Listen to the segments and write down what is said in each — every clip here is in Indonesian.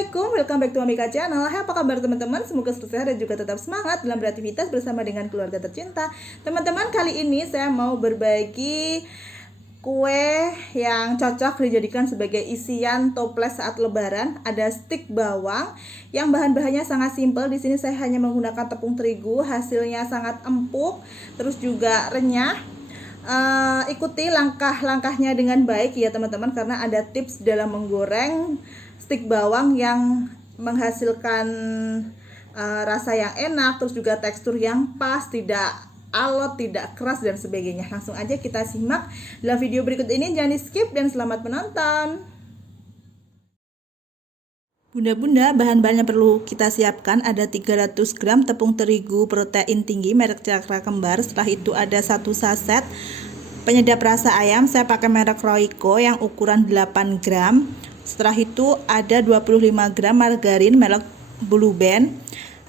Assalamualaikum, welcome back to Amika Channel. Hai, apa kabar teman-teman? Semoga sehat dan juga tetap semangat dalam beraktivitas bersama dengan keluarga tercinta. Teman-teman, kali ini saya mau berbagi kue yang cocok dijadikan sebagai isian toples saat lebaran. Ada stik bawang yang bahan-bahannya sangat simpel. Di sini saya hanya menggunakan tepung terigu, hasilnya sangat empuk, terus juga renyah. Ikuti langkah-langkahnya dengan baik ya teman-teman, karena ada tips dalam menggoreng stik bawang yang menghasilkan rasa yang enak, terus juga tekstur yang pas, tidak alot, tidak keras dan sebagainya. Langsung aja kita simak dalam video berikut ini, jangan di skip dan selamat menonton. Bunda-bunda, bahan-bahan yang perlu kita siapkan ada 300 gram tepung terigu protein tinggi merek Cakra Kembar. Setelah itu ada 1 saset penyedap rasa ayam, saya pakai merek Royco yang ukuran 8 gram. Setelah itu ada 25 gram margarin merek Blue Band.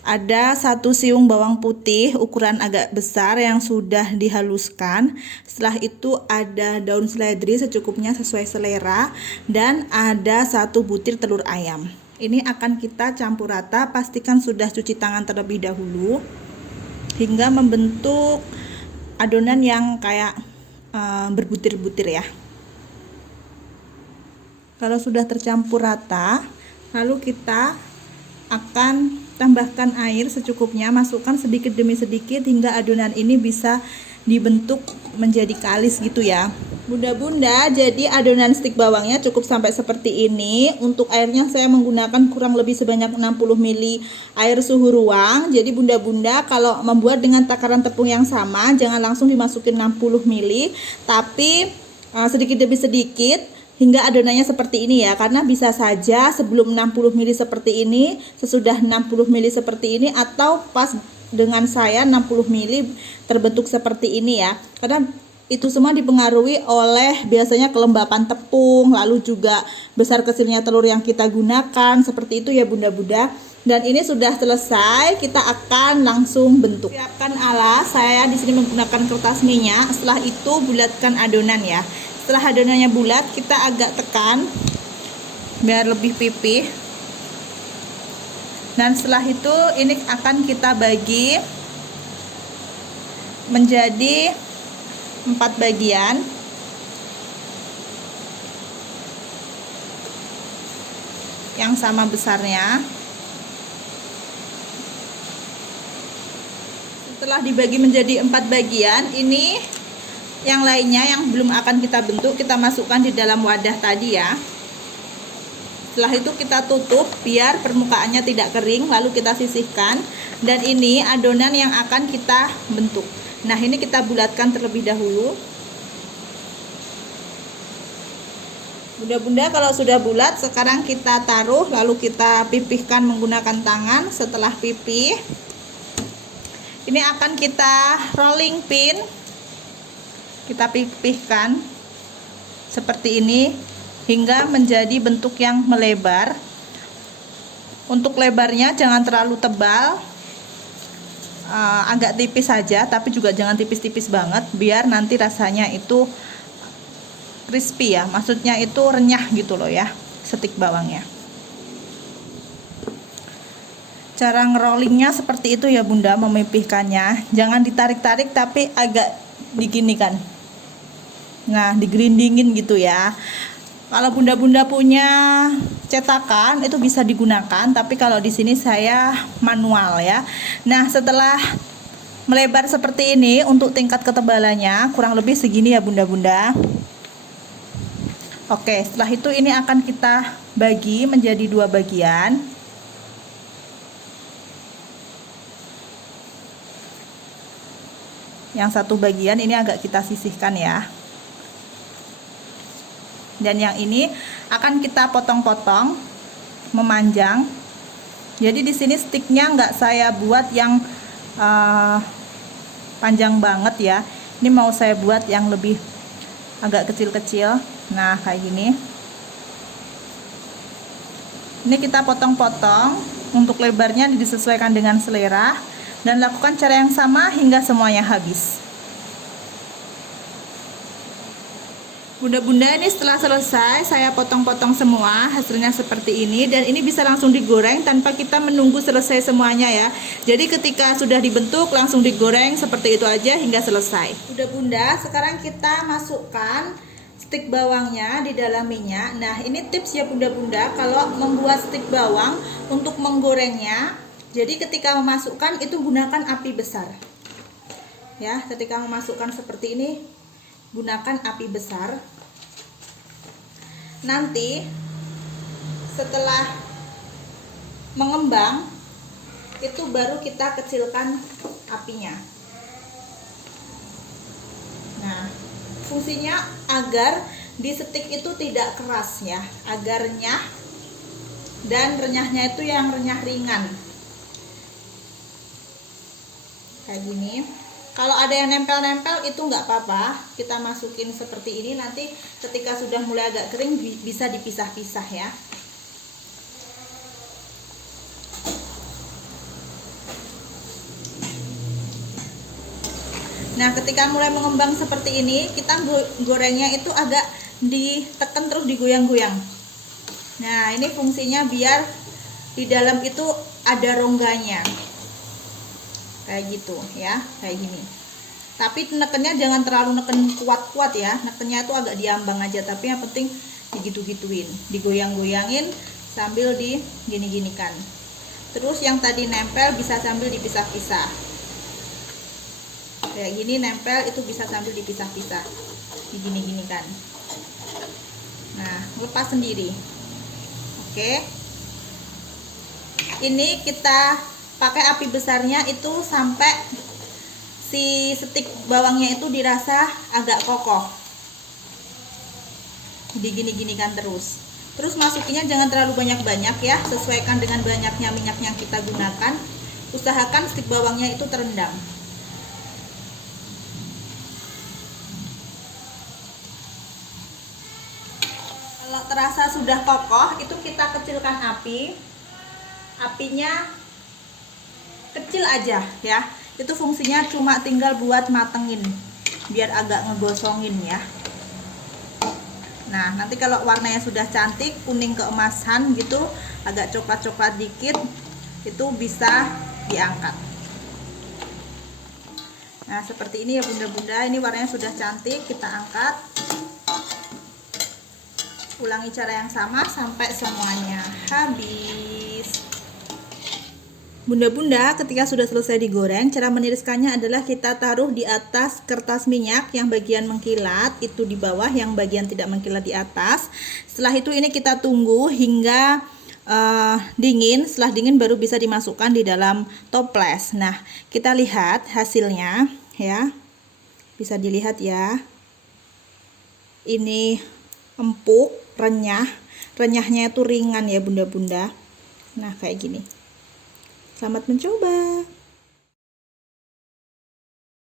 Ada 1 siung bawang putih ukuran agak besar yang sudah dihaluskan. Setelah itu ada daun seledri secukupnya sesuai selera, dan ada 1 butir telur ayam. Ini akan kita campur rata, pastikan sudah cuci tangan terlebih dahulu hingga membentuk adonan yang kayak berbutir-butir ya. Kalau sudah tercampur rata, lalu kita akan tambahkan air secukupnya, masukkan sedikit demi sedikit hingga adonan ini bisa dibentuk menjadi kalis gitu ya. Bunda-bunda, jadi adonan stik bawangnya cukup sampai seperti ini. Untuk airnya saya menggunakan kurang lebih sebanyak 60 ml air suhu ruang. Jadi bunda-bunda kalau membuat dengan takaran tepung yang sama, jangan langsung dimasukin 60 ml, tapi sedikit demi sedikit hingga adonannya seperti ini ya, karena bisa saja sebelum 60 ml seperti ini, sesudah 60 ml seperti ini, atau pas dengan saya 60 ml terbentuk seperti ini ya. Karena itu semua dipengaruhi oleh biasanya kelembapan tepung, lalu juga besar kecilnya telur yang kita gunakan, seperti itu ya bunda-bunda. Dan ini sudah selesai, kita akan langsung bentuk. Siapkan alas, saya di sini menggunakan kertas minyak. Setelah itu bulatkan adonan ya. Setelah adonannya bulat, kita agak tekan biar lebih pipih. Dan setelah itu ini akan kita bagi menjadi 4 bagian. Yang sama besarnya. Setelah dibagi menjadi 4 bagian, ini yang lainnya yang belum akan kita bentuk, kita masukkan di dalam wadah tadi ya. Setelah itu kita tutup biar permukaannya tidak kering, lalu kita sisihkan. Dan ini adonan yang akan kita bentuk. Nah, ini kita bulatkan terlebih dahulu. Bunda-bunda, kalau sudah bulat, sekarang kita taruh, lalu kita pipihkan menggunakan tangan. Setelah pipih, ini akan kita rolling pin. Kita pipihkan seperti ini hingga menjadi bentuk yang melebar. Untuk lebarnya jangan terlalu tebal, agak tipis saja, tapi juga jangan tipis-tipis banget, biar nanti rasanya itu crispy ya, maksudnya itu renyah gitu loh ya, stik bawangnya. Cara ngerollingnya seperti itu ya bunda, memipihkannya jangan ditarik-tarik tapi agak diginikan. Nah, digerindingin gitu ya. Kalau bunda-bunda punya cetakan itu bisa digunakan, tapi kalau di sini saya manual ya. Nah, setelah melebar seperti ini, untuk tingkat ketebalannya kurang lebih segini ya bunda-bunda. Oke, setelah itu ini akan kita bagi menjadi 2 bagian. Yang 1 bagian ini agak kita sisihkan ya. Dan yang ini akan kita potong-potong memanjang. Jadi di sini stiknya nggak saya buat yang panjang banget ya. Ini mau saya buat yang lebih agak kecil-kecil. Nah, kayak gini. Ini kita potong-potong. Untuk lebarnya disesuaikan dengan selera, dan lakukan cara yang sama hingga semuanya habis. Bunda-bunda, ini setelah selesai saya potong-potong semua, hasilnya seperti ini, dan ini bisa langsung digoreng tanpa kita menunggu selesai semuanya ya. Jadi ketika sudah dibentuk langsung digoreng seperti itu aja hingga selesai. Bunda-bunda, sekarang kita masukkan stik bawangnya di dalam minyak. Nah, ini tips ya bunda-bunda, kalau membuat stik bawang untuk menggorengnya. Jadi ketika memasukkan itu gunakan api besar. Ya, ketika memasukkan seperti ini gunakan api besar. Nanti setelah mengembang itu baru kita kecilkan apinya. Nah, fungsinya agar di stik itu tidak keras ya, agar renyah, dan renyahnya itu yang renyah ringan kayak gini. Kalau ada yang nempel-nempel itu nggak apa-apa, kita masukin seperti ini, nanti ketika sudah mulai agak kering bisa dipisah-pisah ya. Nah, ketika mulai mengembang seperti ini, kita gorengnya itu agak ditekan terus digoyang-goyang. Nah, ini fungsinya biar di dalam itu ada rongganya. Kayak gitu ya, kayak gini. Tapi nekennya jangan terlalu neken kuat-kuat ya, nekennya itu agak diambang aja, tapi yang penting digitu-gituin, digoyang-goyangin sambil digini-ginikan. Terus yang tadi nempel bisa sambil dipisah-pisah. Kayak gini nempel itu bisa sambil dipisah-pisah, digini-ginikan. Nah, lepas sendiri. Oke. Ini kita pakai api besarnya itu sampai si stik bawangnya itu dirasa agak kokoh. Digini-ginikan terus. Terus masukinnya jangan terlalu banyak-banyak ya, sesuaikan dengan banyaknya minyak yang kita gunakan. Usahakan stik bawangnya itu terendam. Kalau terasa sudah kokoh, itu kita kecilkan api. Apinya kecil aja ya, itu fungsinya cuma tinggal buat matengin biar agak ngegosongin ya. Nah, nanti kalau warnanya sudah cantik kuning keemasan gitu, agak coklat-coklat dikit, itu bisa diangkat. Nah, seperti ini ya bunda-bunda, ini warnanya sudah cantik, kita angkat. Ulangi cara yang sama sampai semuanya habis. Bunda-bunda, ketika sudah selesai digoreng, cara meniriskannya adalah kita taruh di atas kertas minyak yang bagian mengkilat, itu di bawah, yang bagian tidak mengkilat di atas. Setelah itu ini kita tunggu hingga dingin. Setelah dingin baru bisa dimasukkan di dalam toples. Nah, kita lihat hasilnya ya. Bisa dilihat ya. Ini empuk, renyah. Renyahnya itu ringan ya bunda-bunda. Nah, kayak gini. Selamat mencoba.